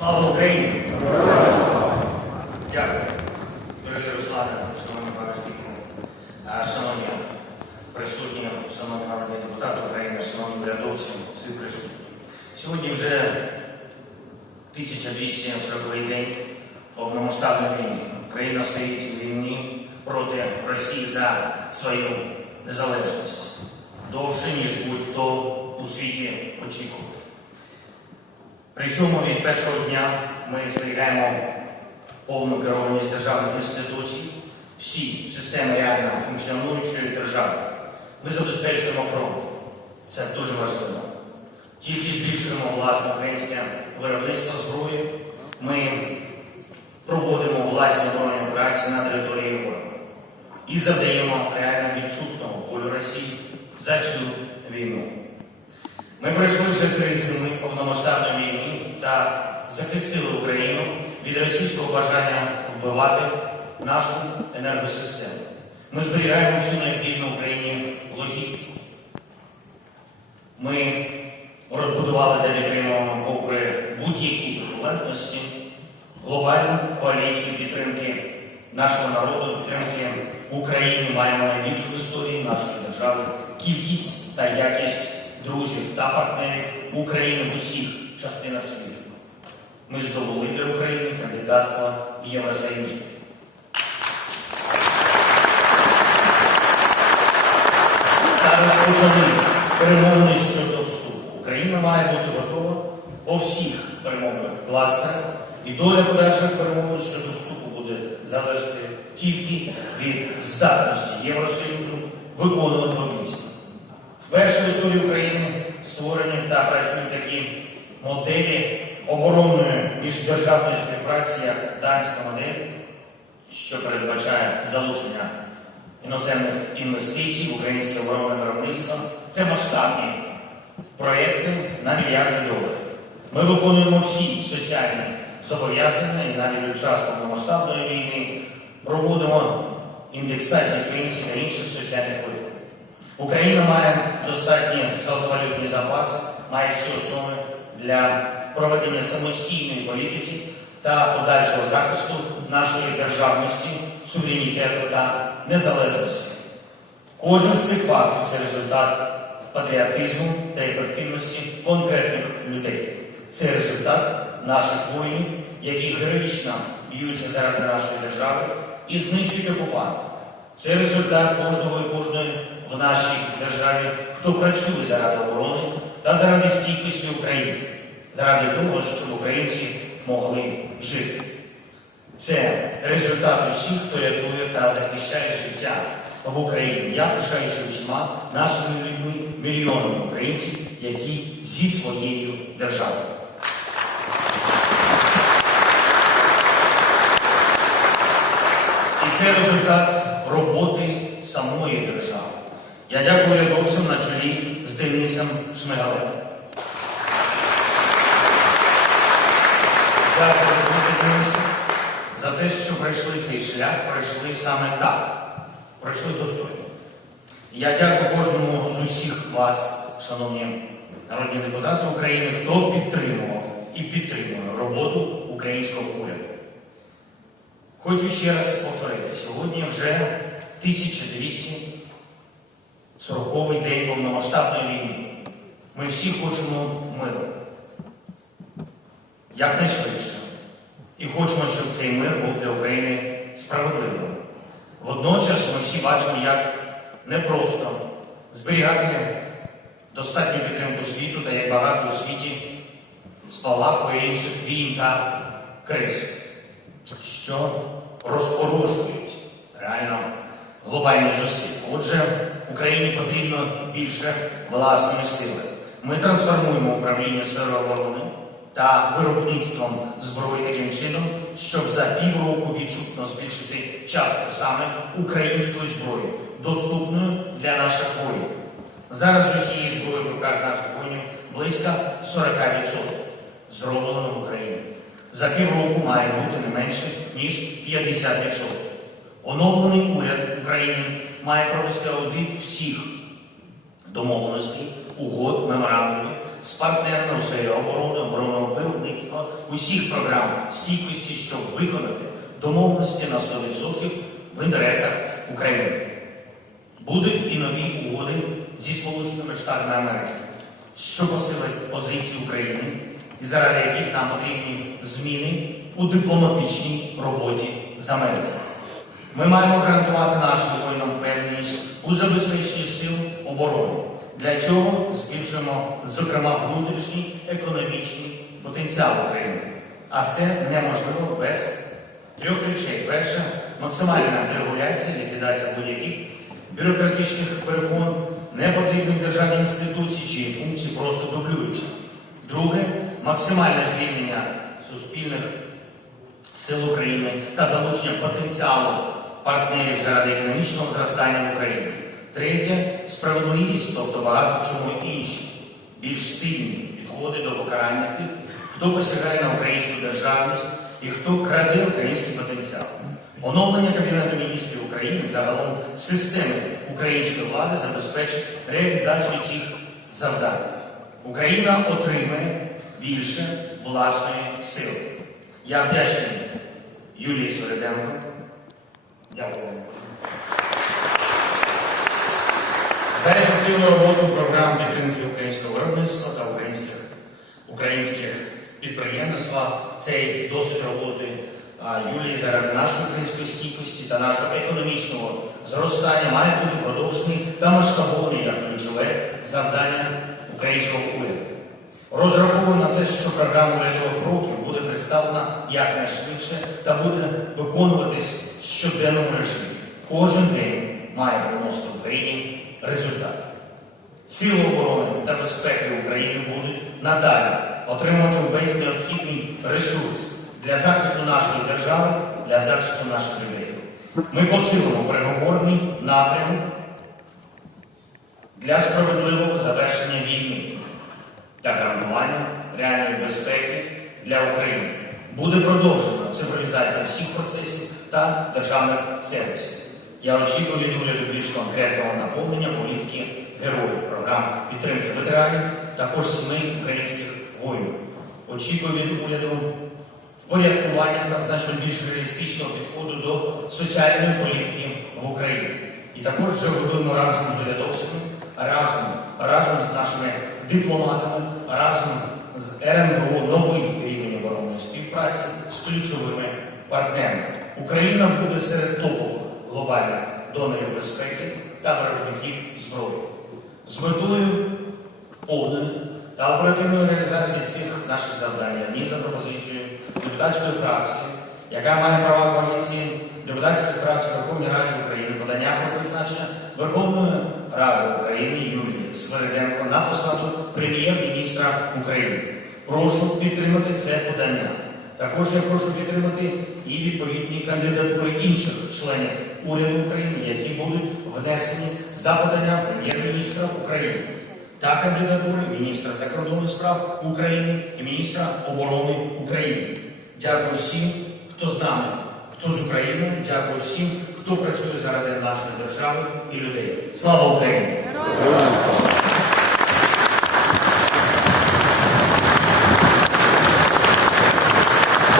Слава Україні! Дякую. Дорогі Руслане, шановні пане спікеру, шановні присутні, шановні народні депутати України, шановні урядовці, всі присутні. Сьогодні вже 1240 день повномасштабної війни. Україна стоїть в війні проти Росії за свою незалежність. Довше, ніж будь-хто у світі очікував. При цьому від першого дня ми зберігаємо повну керованість державних інституцій, всі системи реально функціонуючої держави. Ми забезпечуємо фронт. Це дуже важливо. Тільки збільшуємо власне українське виробництво зброї. Ми проводимо власні оборонні операції на території ворога і завдаємо реально відчутного болю Росії за цю війну. Ми пройшли вже три зими повномасштабної війни та захистили Україну від російського бажання вбивати нашу енергосистему. Ми зберігаємо всю необхідну Україні логістику. Ми розбудували та підтримуємо попри будь-які турбулентності глобальну коаліцію підтримки нашого народу, підтримки України. Маємо найбільшу в історії нашої держави кількість та якість друзів та партнерів України в усіх частинах світу. Ми здобули для України кандидатство в Євросоюзі. Та розпочали перемовини щодо вступу. Україна має бути готова по всіх перемовних кластерах, і доля подальших перемовин щодо вступу буде залежати тільки від здатності Євросоюзу виконувати обіцянки. Вперше в історії України створені та працюють такі моделі оборонної міждержавної співпраці, як данська модель, що передбачає залучення іноземних інвестицій в українське оборонне виробництво. Це масштабні проєкти на мільярди доларів. Ми виконуємо всі соціальні зобов'язання і навіть під час повномасштабної війни проводимо індексацію пенсій та інших соціальних виплат. Україна має достатні золотовалютні запаси, має всі основи для проведення самостійної політики та подальшого захисту нашої державності, суверенітету та незалежності. Кожен з цих фактів це результат патріотизму та ефективності конкретних людей. Це результат наших воїнів, які героїчно б'ються заради нашої держави і знищують окупанта. Це результат кожного і кожної в нашій державі, хто працює заради оборони та заради стійкості України, заради того, щоб українці могли жити. Це результат усіх, хто рятує та захищає життя в Україні. Я пишаюся усіма нашими людьми, мільйонами українців, які зі своєю державою. І це результат роботи самої держави. Я дякую урядовцям на чолі з Денисом Шмигалем. Дякую за те, що пройшли цей шлях, пройшли саме так, пройшли достойно. Я дякую кожному з усіх вас, шановні народні депутати України, хто підтримував і підтримує роботу українського уряду. Хочу ще раз повторити, сьогодні вже 1240 день повномасштабної війни. Ми всі хочемо миру. Якнайшвидше. І хочемо, щоб цей мир був для України справедливим. Водночас ми всі бачимо, як непросто зберігати достатню підтримку світу та як багато у світі спалахує інших війн та криз що розпорушують реально глобальні зусилля. Отже, Україні потрібно більше власної сили. Ми трансформуємо управління оборони та виробництвом зброї таким чином, щоб за півроку відчутно збільшити частку саме української зброї, доступною для наших воїнів. Зараз усієї зброї в руках наших воїнів близько 40% зроблено в Україні за півроку має бути не менше, ніж 50%. Оновлений уряд України має провести аудит всіх домовленостей, угод, меморандумів з партнерами у сфері оборони, оборонного виробництва, усіх програм стійкості, щоб виконати домовленості на 100% в інтересах України. Будуть і нові угоди зі Сполученими Штатами Америки, що посилить позиції України і заради яких нам потрібні зміни у дипломатичній роботі з Америкою. Ми маємо гарантувати нашим воїнам впевненість у забезпеченні сил оборони. Для цього збільшуємо, зокрема, внутрішній економічний потенціал України. А це неможливо без трьох речей. Перше максимальна регуляція, ліквідація будь-яких бюрократичних перепон, непотрібних державних інституцій, чиї функції просто дублюються. Друге максимальне звільнення суспільних сил України та залучення потенціалу партнерів заради економічного зростання в Україні. Третє справедливість, тобто багато чому інші, більш сильні підходи до покарання тих, хто посягає на українську державність і хто краде український потенціал. Оновлення Кабінету міністрів України загалом системи української влади забезпечить реалізацію цих завдань. Україна отримає більше власної сили. Я вдячний Юлії Свериденко. Дякую. За ефективну роботу програм підтримки українського виробництва та українських, українських підприємництва. Цей досвід роботи Юлії заради нашої української стійкості та нашого економічного зростання має бути продовжений та масштабований як ключове завдання українського уряду. Розраховую на те, що програма урядових кроків буде представлена якнайшвидше та буде виконуватись в щоденному. Кожен день має приносити Україні результат. Сили оборони та безпеки України будуть надалі отримувати весь необхідний ресурс для захисту нашої держави, для захисту наших людей. Ми посилимо переговорний напрямок для справедливого завершення війни та гарантування реальної безпеки для України. Буде продовжена цифровізація всіх процесів та державних сервісів. Я очікую від уряду більш конкретного наповнення політики героїв, програм підтримки ветеранів, також сімей українських воїнів. Очікую від уряду впорядкування та значно більш реалістичного підходу до соціальної політики в Україні. І також вже готуємо разом з урядовцями, разом, разом з нашими дипломатами, разом з РНБО новий рівень оборонної співпраці з ключовими партнерами. Україна буде серед топових глобальних донорів безпеки та виробників зброї. З метою повної та оперативної реалізації цих наших завдань вніс за пропозицією депутатської фракції, яка має права коаліції депутатської фракції Верховної Ради України подання про призначення Верховної Ради України Юлії Свириденко на посаду прем'єр-міністра України. Прошу підтримати це подання. Також я прошу підтримати і відповідні кандидатури інших членів уряду України, які будуть внесені за поданням прем'єр-міністра України та кандидатури міністра закордонних справ України і міністра оборони України. Дякую всім, хто з нами, хто з України. Дякую всім, хто працює заради нашої держави і людей. Слава Україні!